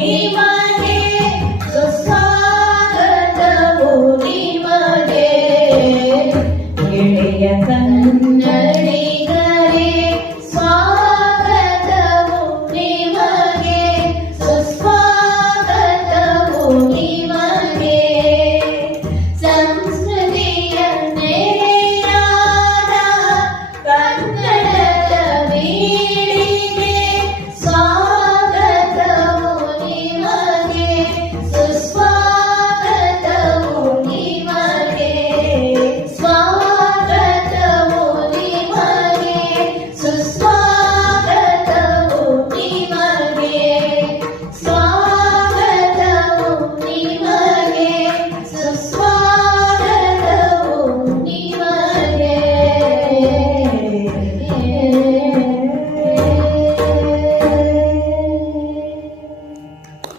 Hey,